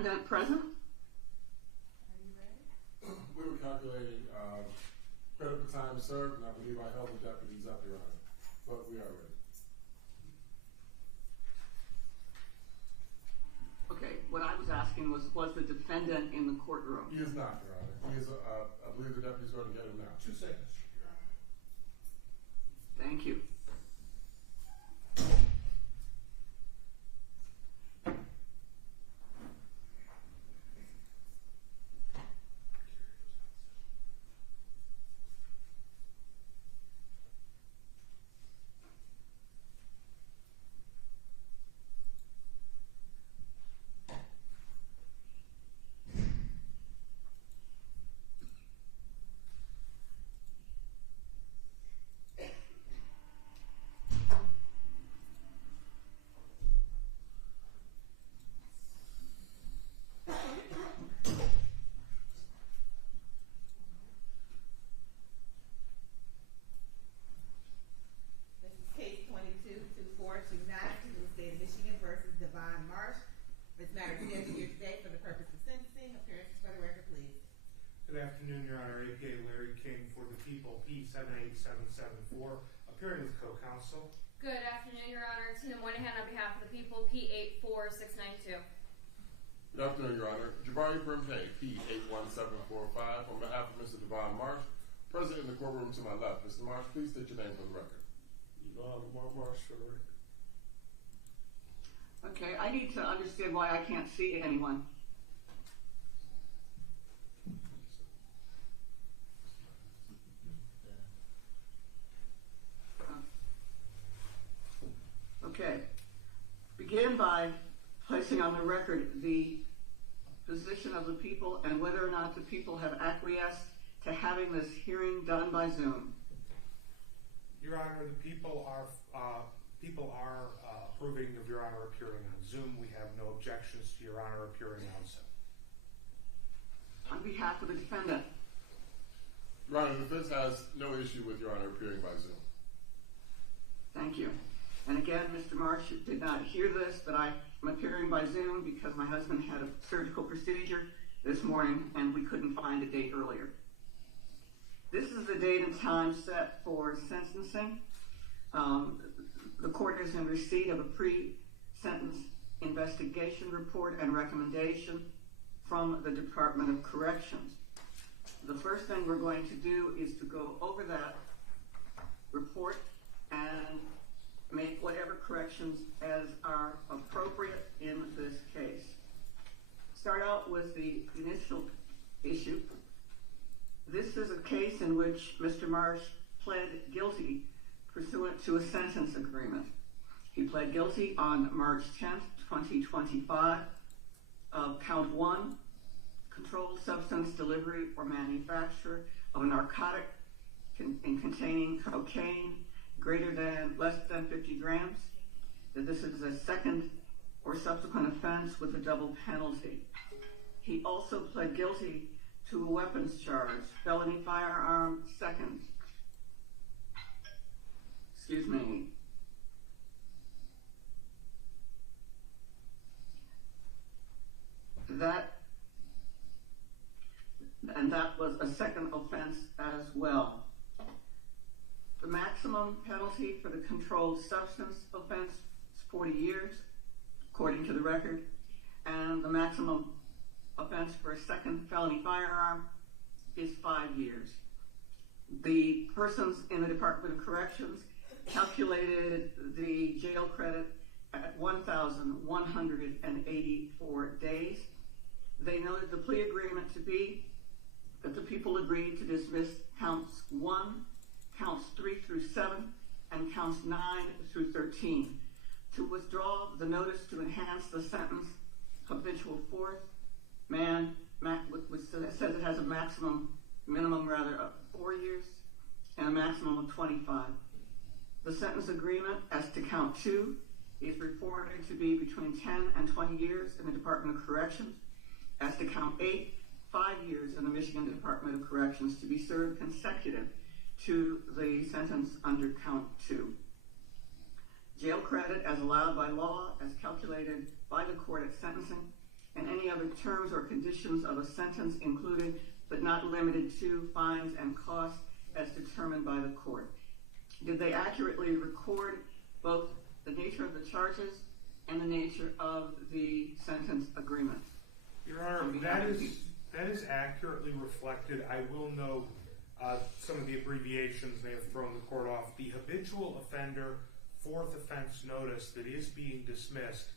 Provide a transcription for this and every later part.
defendant present? Are you ready? We were calculating credit for time served, and I believe I held the deputies up, Your Honor. But we are ready. Okay, what I was asking was the defendant in the courtroom? He is not, Your Honor. He is, I believe the deputy's going to get him now. 2 seconds, Your Honor. Thank you. This is case 22-2429 to the state of Michigan versus Devonne Marsh. This matter is scheduled here today for the purpose of sentencing. Appearances for the record, please. Good afternoon, Your Honor. APA Larry King for the people, P78774, appearing with co-counsel. Good afternoon, Your Honor. Tina Moynihan on behalf of the people, P84692. Good afternoon, Your Honor. Jabari Brimhay, P81745, on behalf of Mr. Devonne Marsh, present in the courtroom to my left. Mr. Marsh, please state your name for the record. Devonne Marsh for the record. Okay, I need to understand why I can't see anyone. Okay. Begin by placing on the record the position of the people and whether or not the people have acquiesced to having this hearing done by Zoom. Your Honor, the people are approving of Your Honor appearing on Zoom. We have no objections to Your Honor appearing on Zoom. On behalf of the defendant. Your Honor, the defense has no issue with Your Honor appearing by Zoom. Thank you. And again, Mr. Marsh did not hear this, but I'm appearing by Zoom because my husband had a surgical procedure this morning and we couldn't find a date earlier. This is the date and time set for sentencing. The court is in receipt of a pre-sentence investigation report and recommendation from the Department of Corrections. The first thing we're going to do is to go over that report and make whatever corrections as are appropriate in this case. Start out with the initial issue. This is a case in which Mr. Marsh pled guilty pursuant to a sentence agreement. He pled guilty on March 10th, 2025 of count 1, controlled substance delivery or manufacture of a narcotic containing cocaine less than 50 grams, that this is a second or subsequent offense with a double penalty. He also pled guilty to a weapons charge, felony firearm second. Excuse me. That was a second offense as well. The maximum penalty for the controlled substance offense is 40 years, according to the record, and the maximum offense for a second felony firearm is 5 years. The persons in the Department of Corrections calculated the jail credit at 1,184 days. They noted the plea agreement to be that the people agreed to dismiss counts 1, counts 3 through 7, and counts 9 through 13. To withdraw the notice to enhance the sentence, habitual fourth man, which says it has a minimum of 4 years, and a maximum of 25. The sentence agreement as to count 2 is reported to be between 10 and 20 years in the Department of Corrections. As to count 8, 5 years in the Michigan Department of Corrections to be served consecutive to the sentence under count 2. Jail credit as allowed by law, as calculated by the court at sentencing, and any other terms or conditions of a sentence included, but not limited to, fines and costs as determined by the court. Did they accurately record both the nature of the charges and the nature of the sentence agreement? Your Honor, that is accurately reflected. I will note some of the abbreviations may have thrown the court off. The habitual offender fourth offense notice that is being dismissed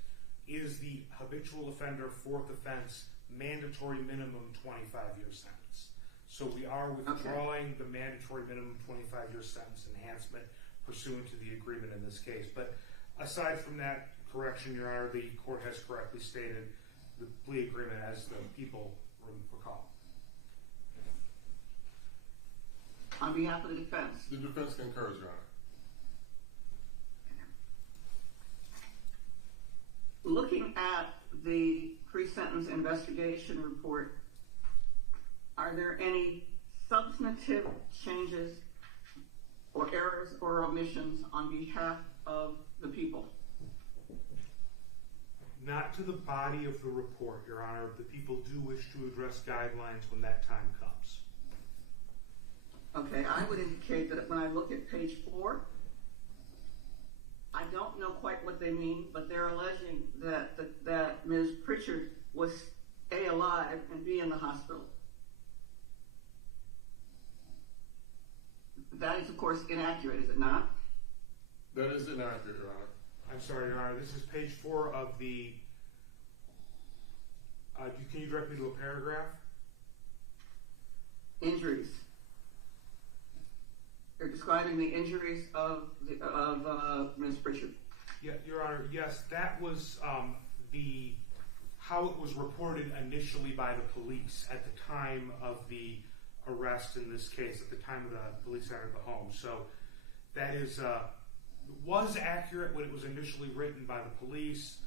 is the habitual offender fourth offense mandatory minimum 25-year sentence. So we are withdrawing the mandatory minimum 25-year sentence enhancement pursuant to the agreement in this case. But aside from that correction, Your Honor, the court has correctly stated the plea agreement as the people recall. On behalf of the defense. The defense concurs, Your Honor. Looking at the pre-sentence investigation report, are there any substantive changes or errors or omissions on behalf of the people? Not to the body of the report, Your Honor. The people do wish to address guidelines when that time comes. Okay, I would indicate that when I look at page 4, I don't know quite what they mean, but they're alleging that Ms. Pritchard was A, alive, and B, in the hospital. That is, of course, inaccurate, is it not? That is inaccurate, Your Honor. I'm sorry, Your Honor. This is page 4 of the... can you direct me to a paragraph? Injuries. They're describing the injuries of Ms. Pritchard. Yeah, Your Honor, yes, that was how it was reported initially by the police at the time of the arrest in this case, at the time of the police entered the home. So that is was accurate when it was initially written by the police.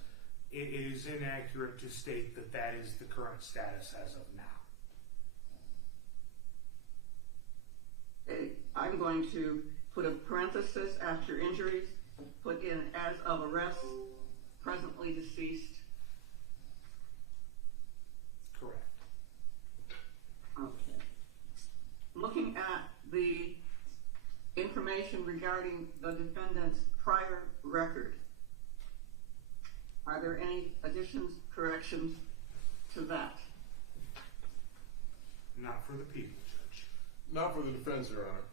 It is inaccurate to state that that is the current status as of now. I'm going to put a parenthesis after injuries, put in as of arrest, presently deceased. Correct. Okay. Looking at the information regarding the defendant's prior record, are there any additions, corrections to that? Not for the people, Judge. Not for the defense, Your Honor.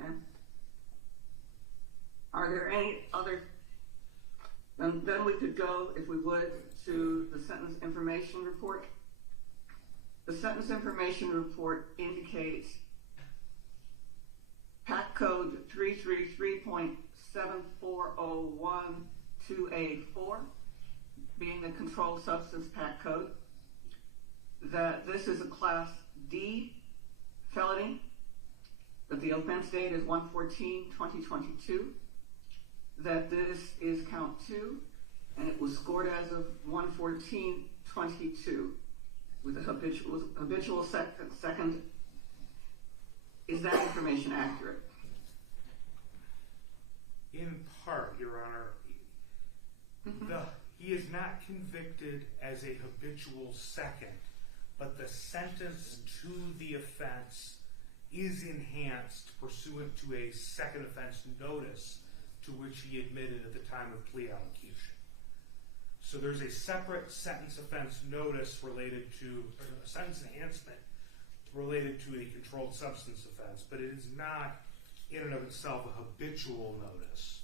Okay. Are there any other, and then we could go, if we would, to the sentence information report. The sentence information report indicates PAC code 333.74012A4, being the controlled substance PAC code, that this is a class D felony, that the offense date is 1/14/2022, that this is count 2, and it was scored as of 1/14/22 with a habitual second. Is that information accurate? In part, Your Honor, he is not convicted as a habitual second, but the sentence to the offense is enhanced pursuant to a second offense notice to which he admitted at the time of plea allocution. So there's a separate sentence offense notice related to a sentence enhancement related to a controlled substance offense, but it is not in and of itself a habitual notice.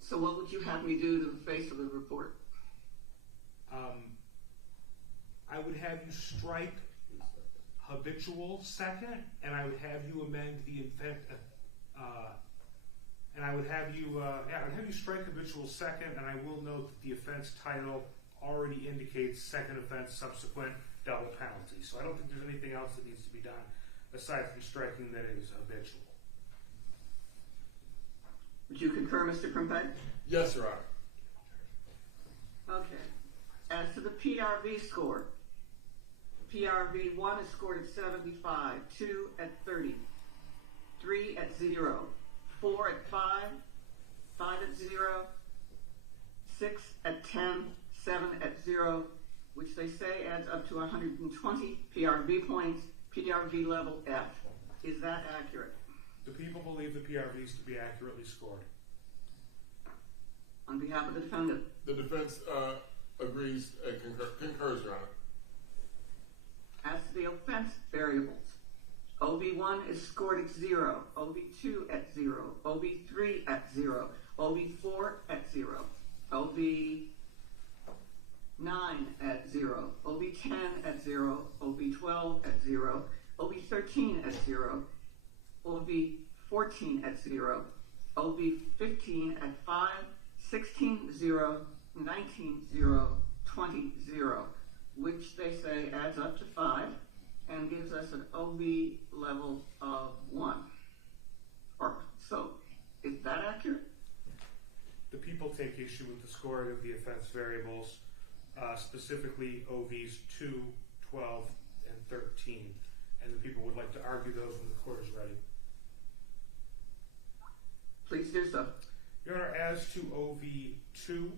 So what would you have me do to the face of the report? I would have you strike habitual second, and I would have you amend the and I would have you strike habitual second, and I will note that the offense title already indicates second offense subsequent double penalty. So I don't think there's anything else that needs to be done aside from striking that it is habitual. Would you concur, Mr. Krumpe? Yes, Your Honor. Okay. As to the PRV score, PRV 1 is scored at 75, 2 at 30, 3 at 0, 4 at 5, 5 at 0, 6 at 10, 7 at 0, which they say adds up to 120 PRV points, PRV level F. Is that accurate? The people believe the PRVs to be accurately scored. On behalf of the defendant. The defense agrees and concurs, Your Honor. As to the offense variables, OV1 is scored at 0, OV2 at 0, OV3 at 0, OV4 at 0, OV9 at 0, OV10 at 0, OV12 at 0, OV13 at 0, OV14 at 0, OV15 at 5, 16, 0, 19, 0, 20, 0, which they say adds up to 5 and gives us an OV level of 1. So, is that accurate? The people take issue with the scoring of the offense variables, specifically OVs 2, 12, and 13, and the people would like to argue those when the court is ready. Please do so. Your Honor, as to OV2,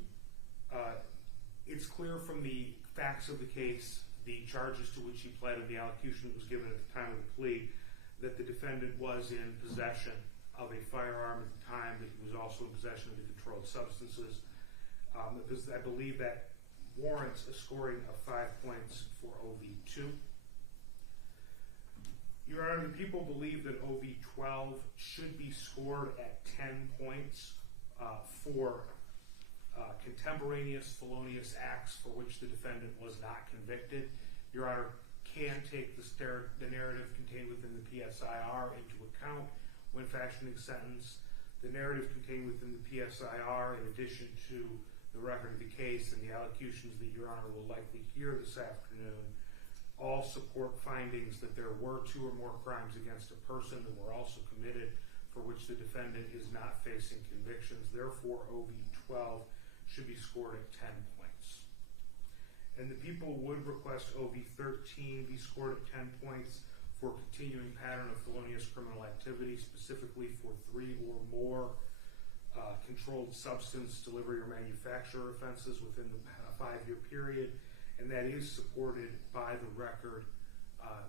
it's clear from the facts of the case, the charges to which he pled and the allocution that was given at the time of the plea, that the defendant was in possession of a firearm at the time, that he was also in possession of the controlled substances. I believe that warrants a scoring of 5 points for OV2. Your Honor, the people believe that OV12 should be scored at 10 points for contemporaneous felonious acts for which the defendant was not convicted. Your Honor can take the narrative contained within the PSIR into account when fashioning sentence. The narrative contained within the PSIR, in addition to the record of the case and the allocutions that Your Honor will likely hear this afternoon, all support findings that there were 2 or more crimes against a person that were also committed for which the defendant is not facing convictions. Therefore, OV12 should be scored at 10 points. And the people would request OV13 be scored at 10 points for continuing pattern of felonious criminal activity, specifically for 3 or more controlled substance delivery or manufacture offenses within the 5-year period, and that is supported by the record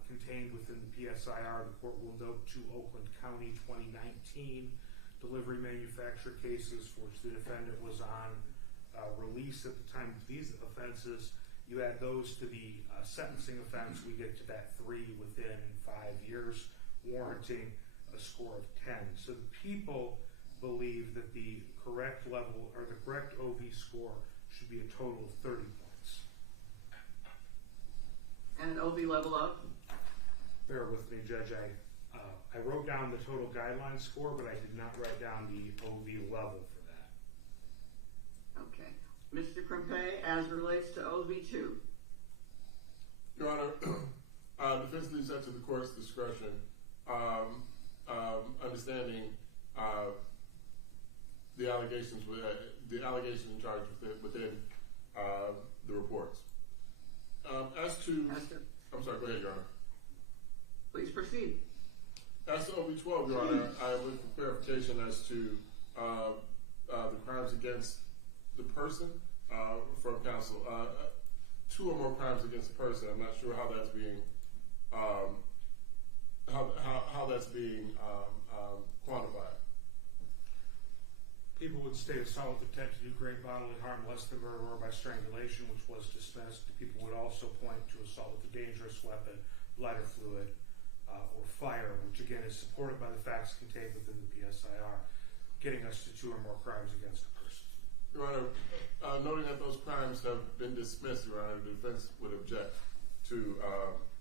contained within the PSIR. The court will note 2 Oakland County 2019 delivery manufacture cases for which the defendant was on release at the time of these offenses. You add those to the sentencing offense, we get to that 3 within 5 years, warranting a score of 10. So the people believe that the correct level, or the correct OV score, should be a total of 30 points. And an OV level of? Bear with me, Judge. I wrote down the total guideline score, but I did not write down the OV level for that. Okay. Mr. Krempe, as relates to OV2. Your Honor, defense leaves that to the court's discretion, understanding the allegations and charge within the reports. I'm sorry, go ahead, Your Honor. Please proceed. As to OV12, Your Honor, I would for clarification as to the crimes against the person from counsel. 2 or more crimes against the person. I'm not sure how that's being quantified. People would state assault with intent to do great bodily harm, less than murder, or by strangulation, which was dismissed. People would also point to assault with a dangerous weapon, lighter fluid, or fire, which again is supported by the facts contained within the PSIR, getting us to 2 or more crimes against a person. Your Honor, noting that those crimes have been dismissed, Your Honor, the defense would object to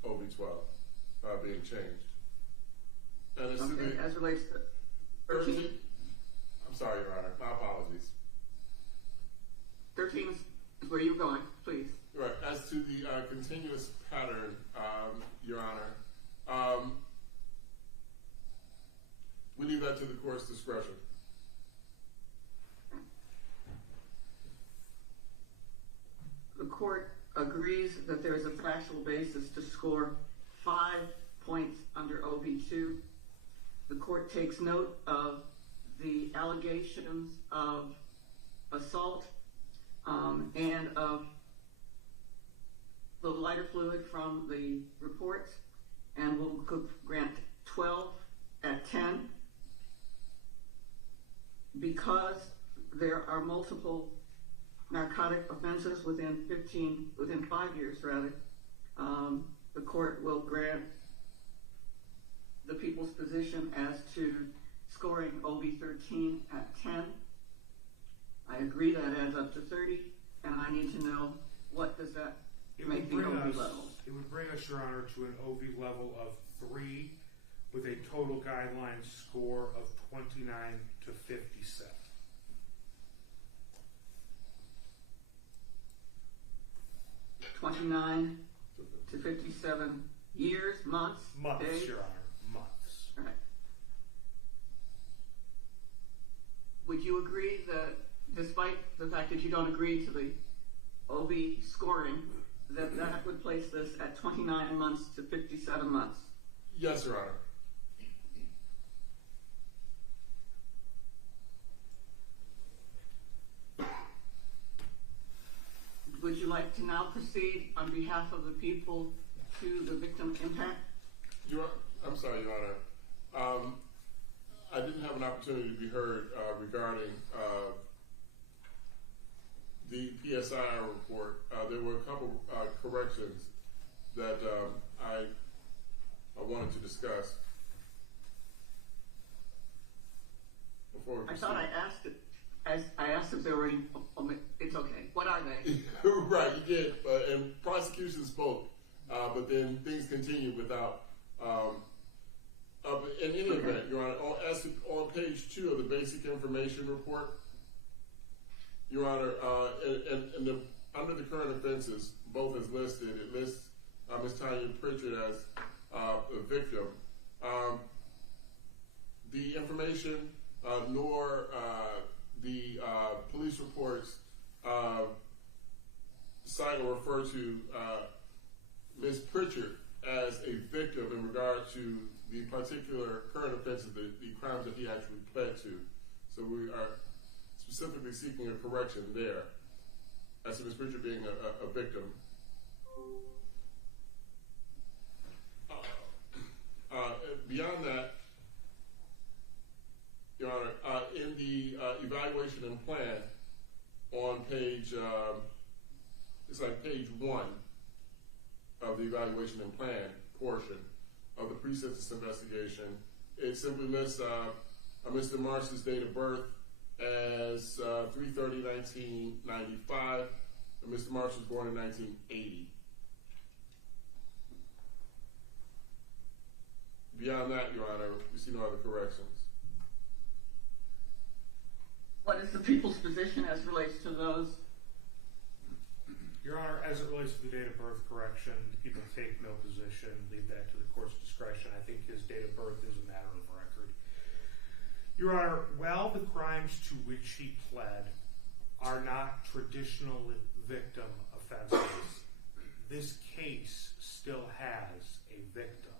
OV12 being changed. And as relates to 13? I'm sorry, Your Honor. My apologies. 13 is where you're going, please. Right. As to the continuous pattern, Your Honor, we leave that to the court's discretion. The court agrees that there is a factual basis to score 5 points under OV2. The court takes note of the allegations of assault and of the lighter fluid from the reports, and we'll grant 12 at 10. Because there are multiple narcotic offenses within 5 years rather, the court will grant the people's position as to scoring OB13 at 10. I agree that adds up to 30, and I need to know what does that make the OB level. It would bring us, Your Honor, to an OB level of 3 with a total guideline score of 29 to 57. $29 to 57 years, months, days? Your Honor, months. Right. Would you agree that, despite the fact that you don't agree to the OB scoring, that would place this at 29 months to 57 months? Yes, Your Honor. Would you like to now proceed on behalf of the people to the victim impact? I'm sorry, Your Honor. I didn't have an opportunity to be heard regarding the PSI report. There were a couple corrections that I wanted to discuss before we I proceed. thought I asked it. I asked if there were any. It's okay. What are they? Right, you did. And prosecution spoke, but then things continued without. In any event, Your Honor, on page 2 of the basic information report, Your Honor, under the current offenses, both as listed, it lists Ms. Tanya Pritchard as a victim. The information nor the police reports cite or refer to Ms. Pritchard as a victim in regard to the particular current offenses, the crimes that he actually pled to. So we are specifically seeking a correction there as to Ms. Pritchard being a victim. Beyond that, Your Honor, in the evaluation and plan on page, it's like page 1 of the evaluation and plan portion of the pre-sentence investigation, it simply lists Mr. Marsh's date of birth as 3/30/1995, and Mr. Marsh was born in 1980. Beyond that, Your Honor, we see no other corrections. What is the people's position as relates to those? Your Honor, as it relates to the date of birth correction, people take no position, leave that to the court's discretion. I think his date of birth is a matter of record. Your Honor, while the crimes to which he pled are not traditional victim offenses, this case still has a victim.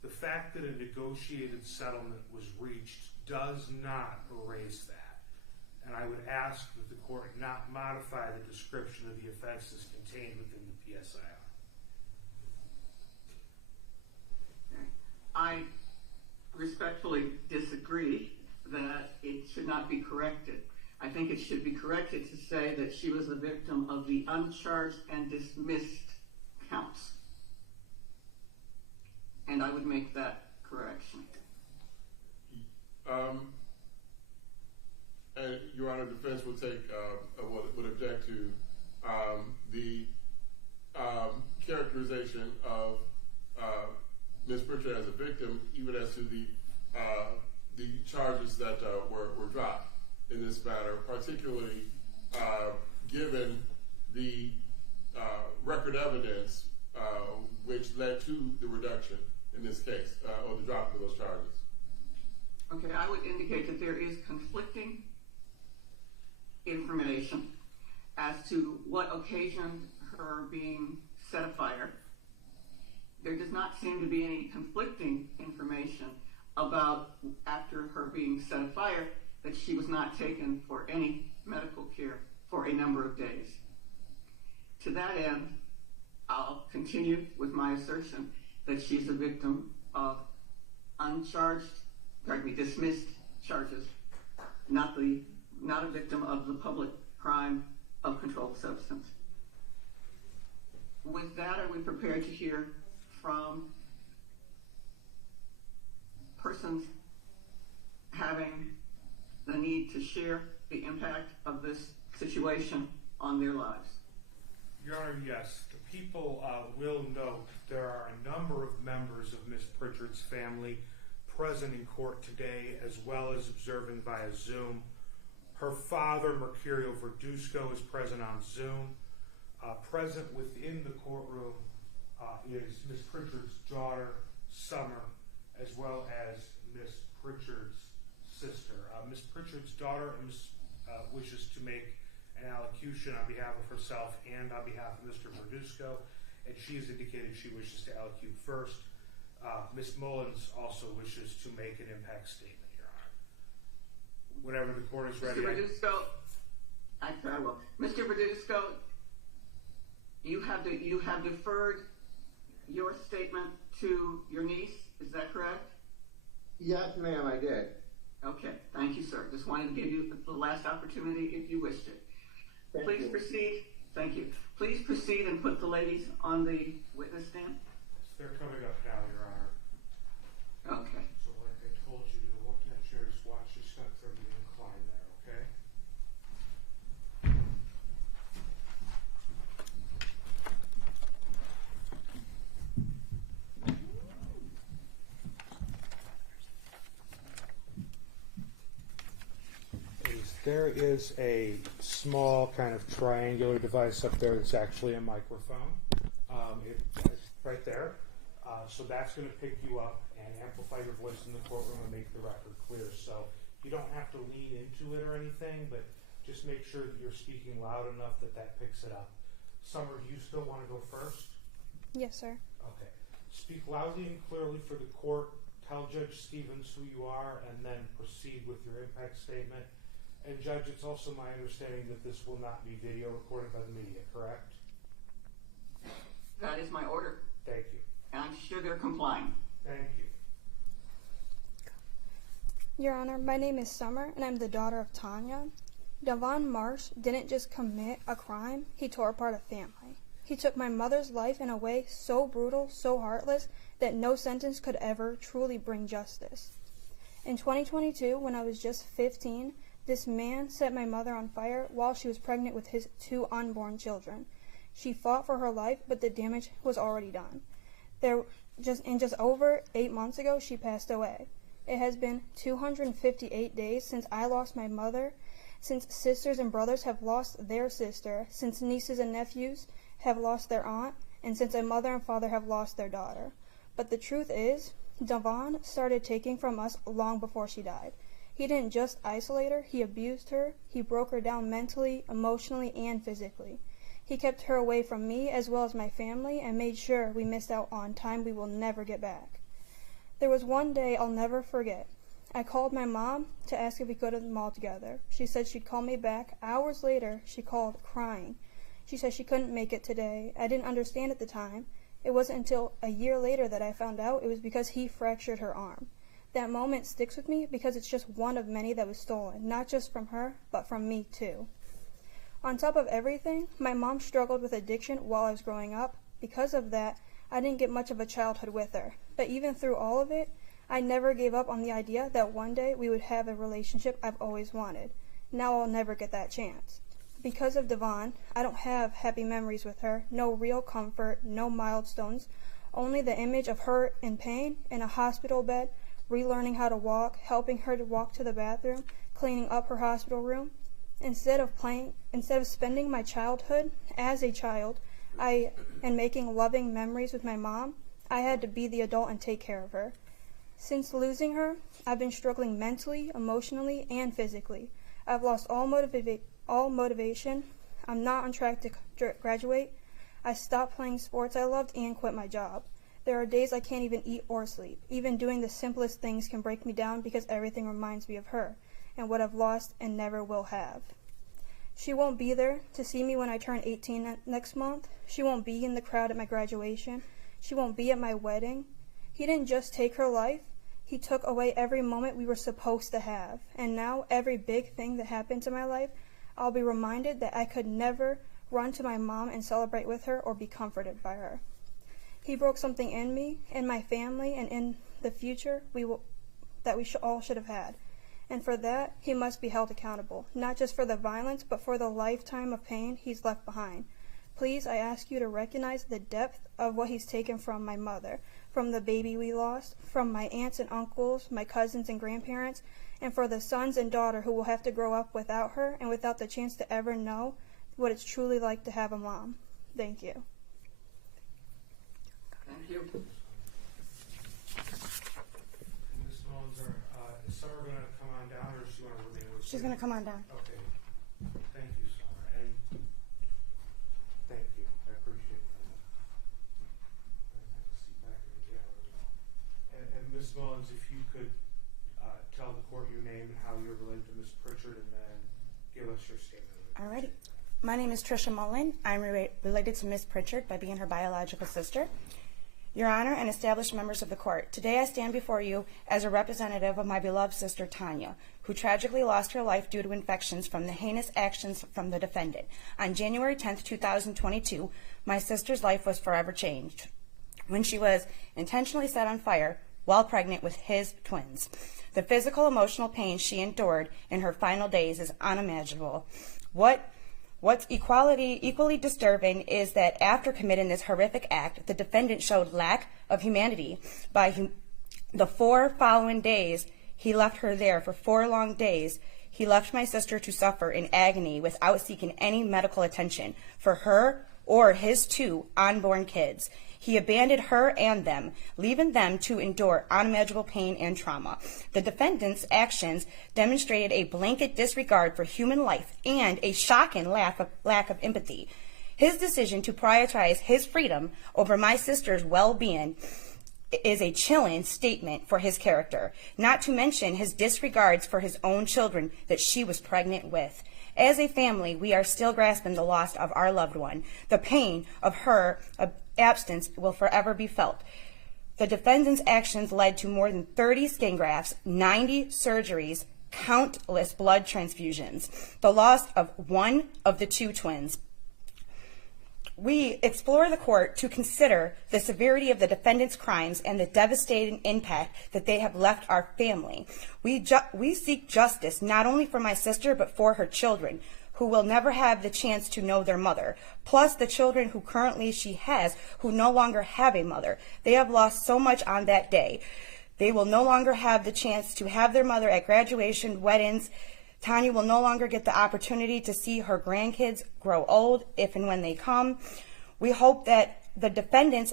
The fact that a negotiated settlement was reached does not erase that. And I would ask that the court not modify the description of the offenses contained within the PSIR. I respectfully disagree that it should not be corrected. I think it should be corrected to say that she was a victim of the uncharged and dismissed counts. And I would make that correction. And Your Honor, defense would take would object to the characterization of Ms. Pritchard as a victim, even as to the charges that were dropped in this matter, particularly given the record evidence which led to the reduction in this case, or the drop of those charges. Okay, I would indicate that there is conflicting information as to what occasioned her being set afire. There does not seem to be any conflicting information about, after her being set afire, that she was not taken for any medical care for a number of days. To that end, I'll continue with my assertion that she's a victim of dismissed charges, not a victim of the public crime of controlled substance. With that, are we prepared to hear from persons having the need to share the impact of this situation on their lives? Your Honor, yes. The people will note there are a number of members of Ms. Pritchard's family present in court today, as well as observing via Zoom. Her father, Mercurio Verduzco, is present on Zoom. Present within the courtroom is Ms. Pritchard's daughter, Summer, as well as Ms. Pritchard's sister. Ms. Pritchard's daughter wishes to make an allocution on behalf of herself and on behalf of Mr. Verduzco, and she has indicated she wishes to allocute first. Ms. Mullins also wishes to make an impact statement, Your Honor. Whenever the court is ready. Mr. Verduzco, I will. Mr. Verduzco, you have deferred your statement to your niece, is that correct? Yes, ma'am, I did. Okay, thank you, sir. Just wanted to give you the last opportunity if you wished it. Please proceed. Thank you. Please proceed and put the ladies on the witness stand. They're coming up now, Your Honor. Okay. So like I told you to look in that chair, just watch your step from the incline there, okay? There is a small kind of triangular device up there that's actually a microphone. It's right there. So that's going to pick you up and amplify your voice in the courtroom and make the record clear. So you don't have to lean into it or anything, but just make sure that you're speaking loud enough that that picks it up. Summer, do you still want to go first? Yes, sir. Okay. Speak loudly and clearly for the court. Tell Judge Stevens who you are, and then proceed with your impact statement. And Judge, it's also my understanding that this will not be video recorded by the media, correct? That is my order. Thank you. And I'm sure they're complying. Thank you. Your Honor, my name is Summer, and I'm the daughter of Tanya. Devonne Marsh didn't just commit a crime, he tore apart a family. He took my mother's life in a way so brutal, so heartless, that no sentence could ever truly bring justice. In 2022, when I was just 15, this man set my mother on fire while she was pregnant with his 2 unborn children. She fought for her life, but the damage was already done. Just over 8 months ago, she passed away. It has been 258 days since I lost my mother, since sisters and brothers have lost their sister, since nieces and nephews have lost their aunt, and since a mother and father have lost their daughter. But the truth is, Devonne started taking from us long before she died. He didn't just isolate her, he abused her, he broke her down mentally, emotionally, and physically. He kept her away from me as well as my family and made sure we missed out on time we will never get back. There was one day I'll never forget. I called my mom to ask if we could go to the mall together. She said she'd call me back. Hours later, she called crying. She said she couldn't make it today. I didn't understand at the time. It wasn't until a year later that I found out it was because he fractured her arm. That moment sticks with me because it's just one of many that was stolen, not just from her, but from me too. On top of everything, my mom struggled with addiction while I was growing up. Because of that, I didn't get much of a childhood with her. But even through all of it, I never gave up on the idea that one day we would have a relationship I've always wanted. Now I'll never get that chance. Because of Devonne, I don't have happy memories with her, no real comfort, no milestones, only the image of her in pain, in a hospital bed, relearning how to walk, helping her to walk to the bathroom, cleaning up her hospital room. Instead of spending my childhood as a child and making loving memories with my mom, I had to be the adult and take care of her. Since losing her, I've been struggling mentally, emotionally, and physically. I've lost all motivation. I'm not on track to graduate. I stopped playing sports I loved and quit my job. There are days I can't even eat or sleep. Even doing the simplest things can break me down because everything reminds me of her and what I've lost and never will have. She won't be there to see me when I turn 18 next month. She won't be in the crowd at my graduation. She won't be at my wedding. He didn't just take her life. He took away every moment we were supposed to have. And now every big thing that happened to my life, I'll be reminded that I could never run to my mom and celebrate with her or be comforted by her. He broke something in me, in my family, and in the future that we all should have had. And for that, he must be held accountable, not just for the violence, but for the lifetime of pain he's left behind. Please, I ask you to recognize the depth of what he's taken from my mother, from the baby we lost, from my aunts and uncles, my cousins and grandparents, and for the sons and daughter who will have to grow up without her and without the chance to ever know what it's truly like to have a mom. Thank you. Thank you. Ms. Mullins, is Summer going to come on down, or does she want to remain with She's going to come on down. Okay. Thank you, Summer. And thank you. I appreciate that. Have a seat back in the gallery. And Ms. Mullins, if you could tell the court your name and how you're related to Ms. Pritchard, and then give us your statement. Alrighty. My name is Tricia Mullen. I'm related to Ms. Pritchard by being her biological sister. Your Honor and established members of the court, today I stand before you as a representative of my beloved sister Tanya, who tragically lost her life due to infections from the heinous actions from the defendant. On January 10th, 2022, my sister's life was forever changed when she was intentionally set on fire while pregnant with his twins. The physical, emotional pain she endured in her final days is unimaginable. What's equally disturbing is that after committing this horrific act, the defendant showed lack of humanity. By the 4 following days, he left her there for 4 long days. He left my sister to suffer in agony without seeking any medical attention for her or his 2 unborn kids. He abandoned her and them, leaving them to endure unimaginable pain and trauma. The defendant's actions demonstrated a blanket disregard for human life and a shocking lack of empathy. His decision to prioritize his freedom over my sister's well-being is a chilling statement for his character, not to mention his disregards for his own children that she was pregnant with. As a family, we are still grasping the loss of our loved one. The pain of her absence will forever be felt. The defendant's actions led to more than 30 skin grafts, 90 surgeries, countless blood transfusions, the loss of one of the 2 twins. We explore the court to consider the severity of the defendant's crimes and the devastating impact that they have left our family. We seek justice not only for my sister but for her children, who will never have the chance to know their mother, plus the children who currently she has who no longer have a mother. They have lost so much on that day. They will no longer have the chance to have their mother at graduation, weddings. Tanya will no longer get the opportunity to see her grandkids grow old if and when they come. We hope that the defendants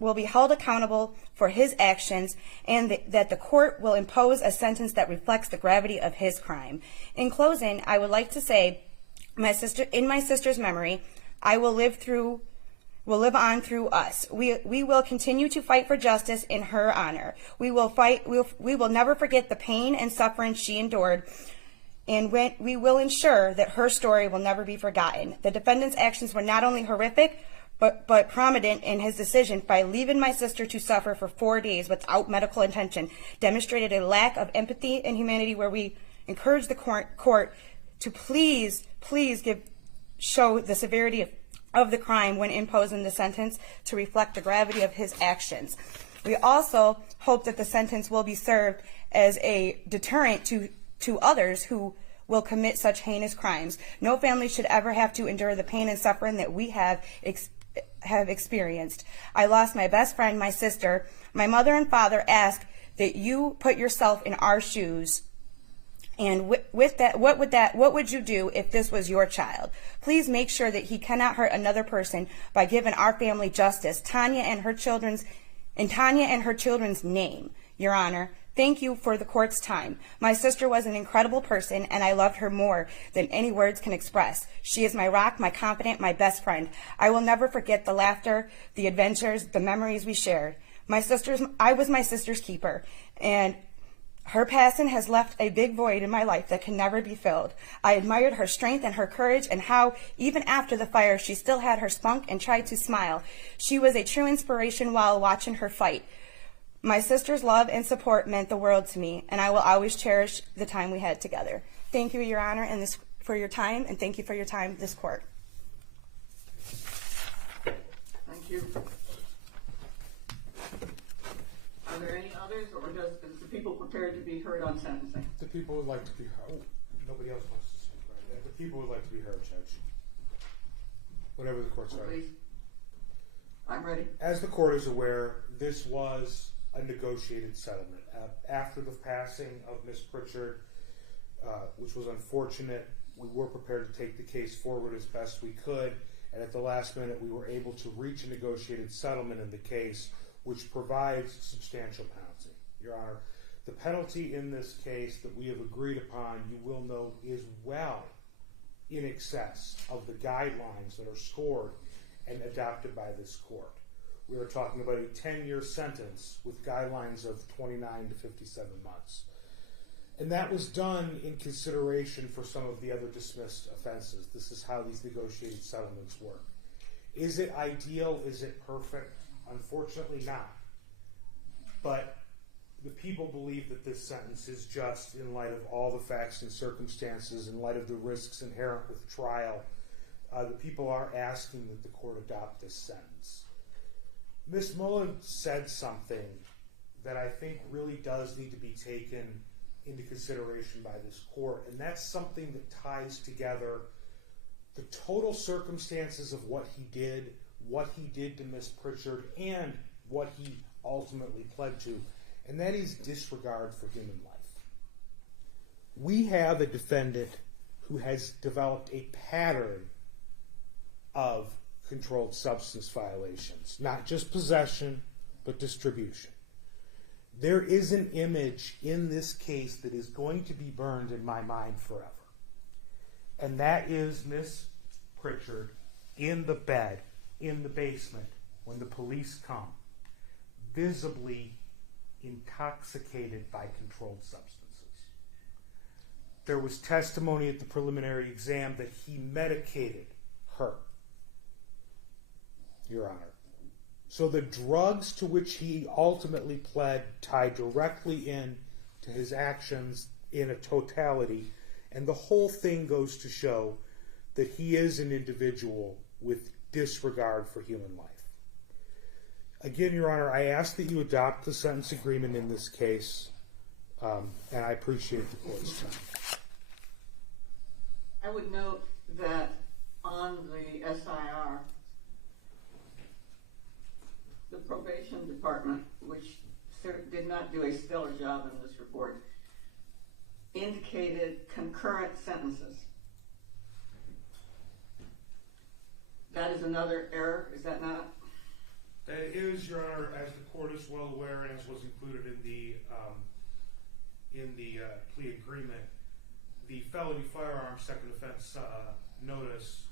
will be held accountable for his actions and that the court will impose a sentence that reflects the gravity of his crime. In closing, I would like to say, in my sister's memory, I will live on through us. We will continue to fight for justice in her honor. We will never forget the pain and suffering she endured, and we will ensure that her story will never be forgotten. The defendant's actions were not only horrific, but prominent in his decision by leaving my sister to suffer for 4 days without medical attention, demonstrated a lack of empathy and humanity, where we encourage the court to please show the severity of the crime when imposing the sentence to reflect the gravity of his actions. We also hope that the sentence will be served as a deterrent to others who will commit such heinous crimes. No family should ever have to endure the pain and suffering that we have experienced. I lost my best friend, my sister. My mother and father ask that you put yourself in our shoes. And with that, what would you do if this was your child? Please make sure that he cannot hurt another person by giving our family justice, Tanya and her children's name. Your Honor, thank you for the court's time. My sister was an incredible person, and I loved her more than any words can express. She is my rock, my confidant, my best friend. I will never forget the laughter, the adventures, the memories we shared. I was my sister's keeper, and Her passing has left a big void in my life that can never be filled. I admired her strength and her courage and how, even after the fire, she still had her spunk and tried to smile. She was a true inspiration while watching her fight. My sister's love and support meant the world to me, and I will always cherish the time we had together. Thank you, Your Honor, and for your time, and thank you for your time, this court. Thank you. Are there any others, or is the people prepared to be heard on sentencing? The people would like to be heard. Oh, nobody else wants to speak, right? The people would like to be heard, Judge. Whatever the court's ready. Please. I'm ready. As the court is aware, this was a negotiated settlement. After the passing of Ms. Pritchard, which was unfortunate, we were prepared to take the case forward as best we could, and at the last minute we were able to reach a negotiated settlement in the case, which provides substantial penalty. Your Honor, the penalty in this case that we have agreed upon, you will note, is well in excess of the guidelines that are scored and adopted by this court. We are talking about a 10-year sentence with guidelines of 29 to 57 months. And that was done in consideration for some of the other dismissed offenses. This is how these negotiated settlements work. Is it ideal? Is it perfect? Unfortunately not. But the people believe that this sentence is just in light of all the facts and circumstances, in light of the risks inherent with trial. The people are asking that the court adopt this sentence. Ms. Mullen said something that I think really does need to be taken into consideration by this court, and that's something that ties together the total circumstances of what he did to Ms. Pritchard, and what he ultimately pled to, and that is disregard for human life. We have a defendant who has developed a pattern of controlled substance violations, not just possession, but distribution. There is an image in this case that is going to be burned in my mind forever, and that is Ms. Pritchard in the bed in the basement when the police come, visibly intoxicated by controlled substances. There was testimony at the preliminary exam that he medicated her, Your Honor. So the drugs to which he ultimately pled tie directly in to his actions in a totality, and the whole thing goes to show that he is an individual with disregard for human life. Again, Your Honor, I ask that you adopt the sentence agreement in this case, and I appreciate the court's time. I would note that on the SIR, the probation department, which did not do a stellar job in this report, indicated concurrent sentences. That is another error, is that not? That is, Your Honor, as the court is well aware, and as was included in the plea agreement, the felony firearm second offense notice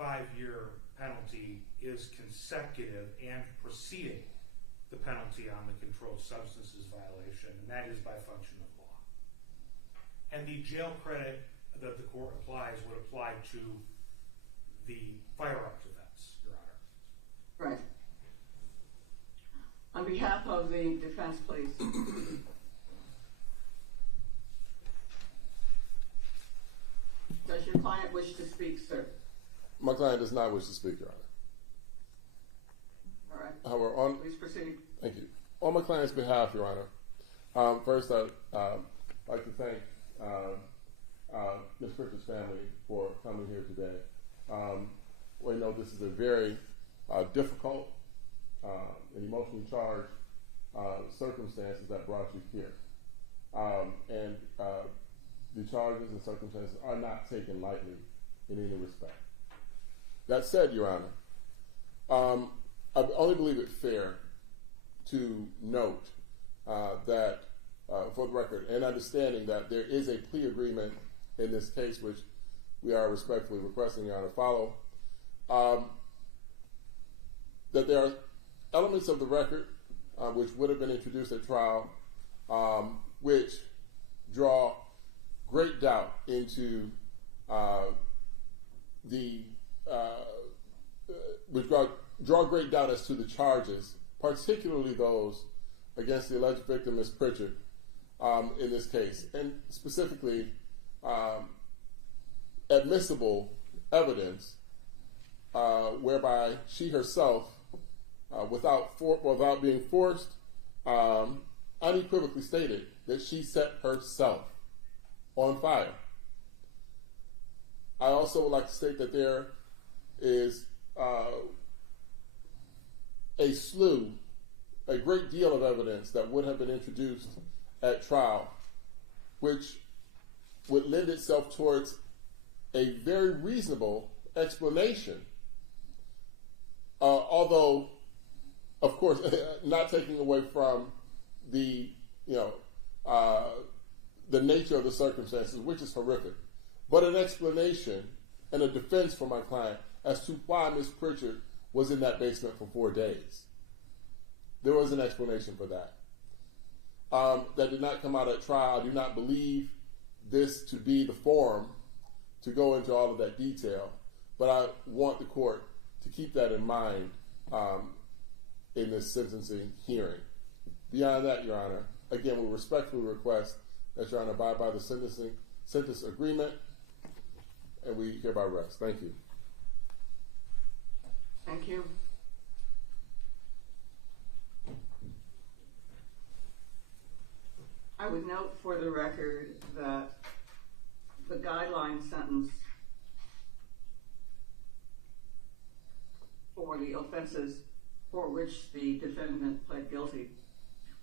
5-year penalty is consecutive and preceding the penalty on the controlled substances violation, and that is by function of law. And the jail credit that the court applies would apply to the firearms offense, Your Honor. Right. On behalf of the defense, please. Does your client wish to speak, sir? My client does not wish to speak, Your Honor. All right. However, Please proceed. thank you. On my client's behalf, Your Honor, first I'd like to thank Ms. Pritchard's family for coming here today. We know this is a very difficult and emotionally charged circumstances that brought you here. And the charges and circumstances are not taken lightly in any respect. That said, Your Honor, I only believe it fair to note that, for the record, and understanding that there is a plea agreement in this case, which we are respectfully requesting Your Honor follow, that there are elements of the record which would have been introduced at trial which draw great doubt into which draw great doubt as to the charges, particularly those against the alleged victim, Ms. Pritchard, in this case, and specifically admissible evidence whereby she herself, without being forced, unequivocally stated that she set herself on fire. I also would like to state that there is a great deal of evidence that would have been introduced at trial, which would lend itself towards a very reasonable explanation. Although, of course, not taking away from the nature of the circumstances, which is horrific, but an explanation and a defense for my client as to why Ms. Pritchard was in that basement for 4 days. There was an explanation for that. That did not come out at trial. I do not believe this to be the forum to go into all of that detail, but I want the court to keep that in mind in this sentencing hearing. Beyond that, Your Honor, again, we respectfully request that Your Honor abide by the sentence agreement, and we hereby rest. Thank you. Thank you. I would note for the record that the guideline sentence for the offenses for which the defendant pled guilty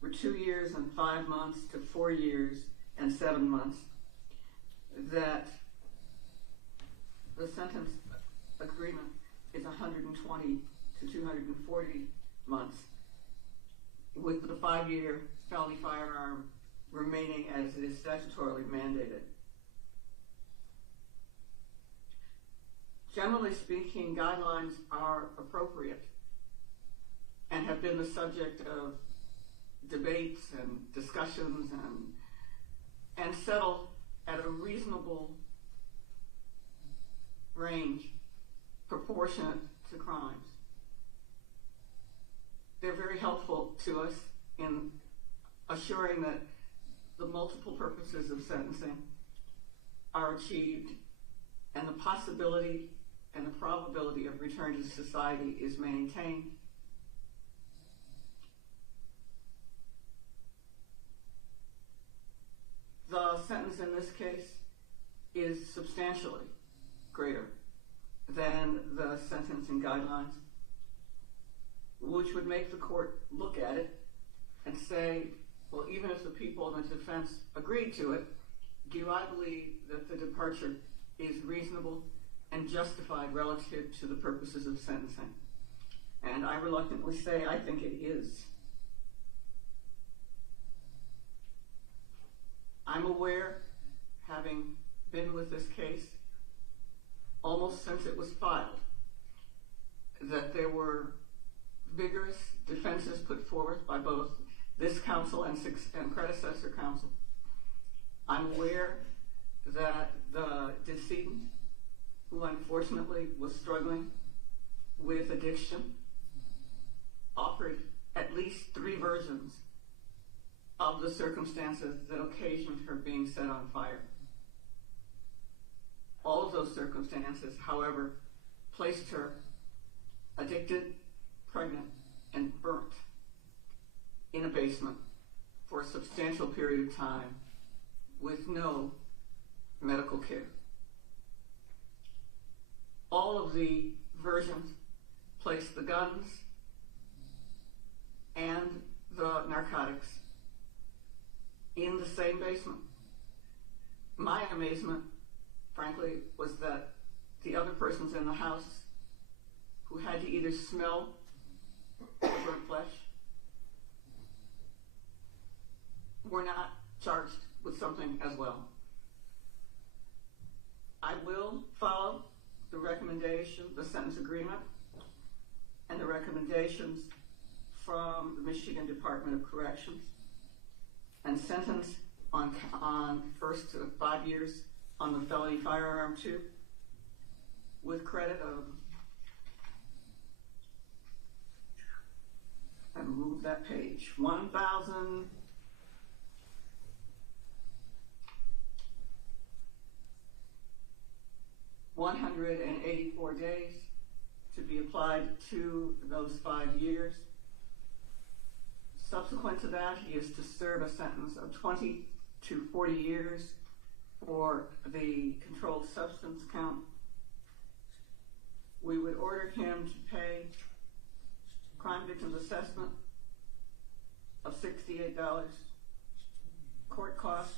were 2 years and 5 months to 4 years and 7 months. That the sentence agreement is 120 to 240 months, with the 5-year felony firearm remaining as it is statutorily mandated. Generally speaking, guidelines are appropriate and have been the subject of debates and discussions and settle at a reasonable range proportionate to crimes. They're very helpful to us in assuring that the multiple purposes of sentencing are achieved and the possibility and the probability of return to society is maintained. The sentence in this case is substantially greater than the sentencing guidelines, which would make the court look at it and say, well, even if the people in the defense agreed to it, do I believe that the departure is reasonable and justified relative to the purposes of sentencing? And I reluctantly say I think it is. I'm aware, having been with this case almost since it was filed, that there were vigorous defenses put forth by both this counsel and predecessor counsel. I'm aware that the decedent, who unfortunately was struggling with addiction, offered at least 3 versions of the circumstances that occasioned her being set on fire. All of those circumstances, however, placed her addicted, pregnant, and burnt in a basement for a substantial period of time with no medical care. All of the versions placed the guns and the narcotics in the same basement. My amazement, frankly, was that the other persons in the house who had to either smell the burnt flesh were not charged with something as well. I will follow the recommendation, the sentence agreement, and the recommendations from the Michigan Department of Corrections and and sentenced on first to 5 years on the felony firearm 2, with credit of, I moved that page, 1,184 days to be applied to those 5 years. Subsequent to that, he is to serve a sentence of 20 to 40 years for the controlled substance count. We would order him to pay crime victims assessment of $68, court costs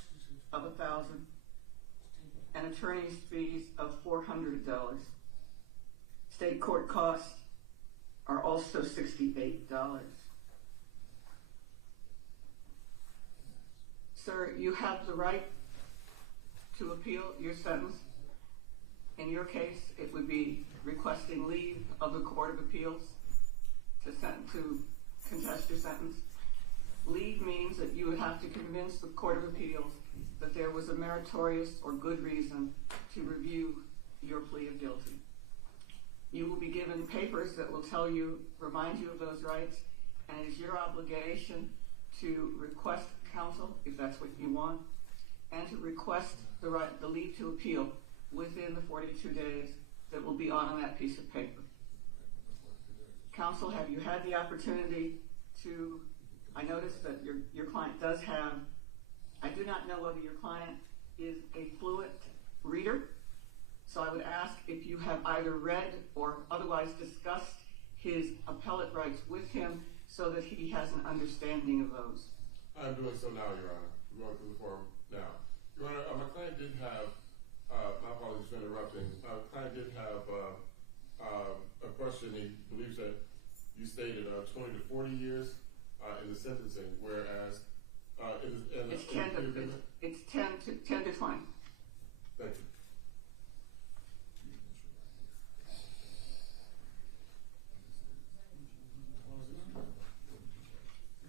of $1,000, and attorney's fees of $400. State court costs are also $68. Sir, you have the right to appeal your sentence. In your case, it would be requesting leave of the Court of Appeals to contest your sentence. Leave means that you would have to convince the Court of Appeals that there was a meritorious or good reason to review your plea of guilty. You will be given papers that will remind you of those rights, and it is your obligation to request counsel, if that's what you want, and to request the leave to appeal within the 42 days that will be on that piece of paper. Counsel, have you had the opportunity to, I noticed that your client does have, I do not know whether your client is a fluent reader, so I would ask if you have either read or otherwise discussed his appellate rights with him so that he has an understanding of those. I'm doing so now, Your Honor. I'm going through the form now. Your Honor, my client did have, my apologies for interrupting, my client did have a question. He believes that you stated 20 to 40 years in the sentencing, whereas it's 10 to 20. Thank you.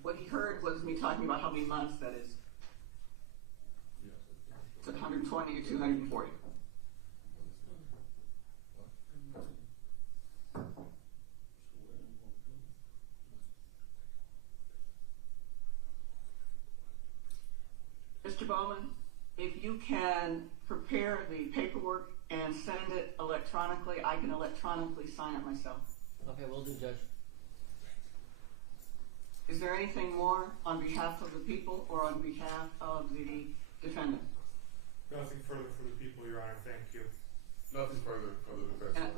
What he heard was me talking about how many months that is. It's 120 or 240. Mr. Bowman, if you can prepare the paperwork and send it electronically, I can electronically sign it myself. Okay, will do, Judge. Is there anything more on behalf of the people or on behalf of the defendant? Nothing further for the people, Your Honor. Thank you. Nothing further for the defense.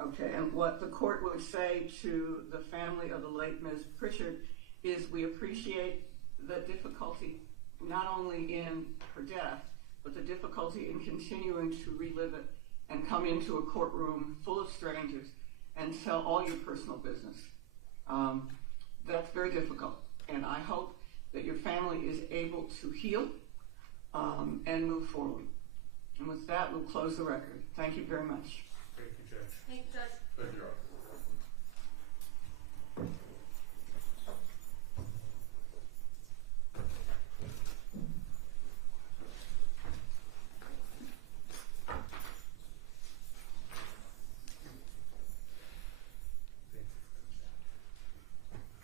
Okay, and what the court would say to the family of the late Ms. Pritchard is we appreciate the difficulty not only in her death, but the difficulty in continuing to relive it and come into a courtroom full of strangers and tell all your personal business. That's very difficult, and I hope that your family is able to heal and move forward. And with that, we'll close the record. Thank you very much. Thank you, Judge. Thank you, Judge. Thank you, Your Honor.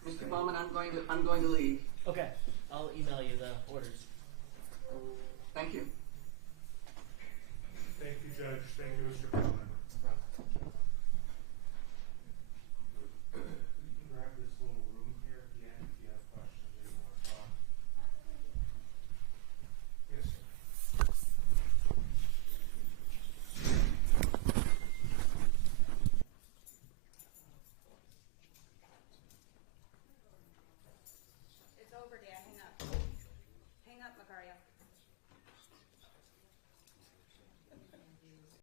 Mr. Bowman, I'm going to leave. Okay, I'll email you the orders. Thank you. Thank you, Judge. Thank you, Mr.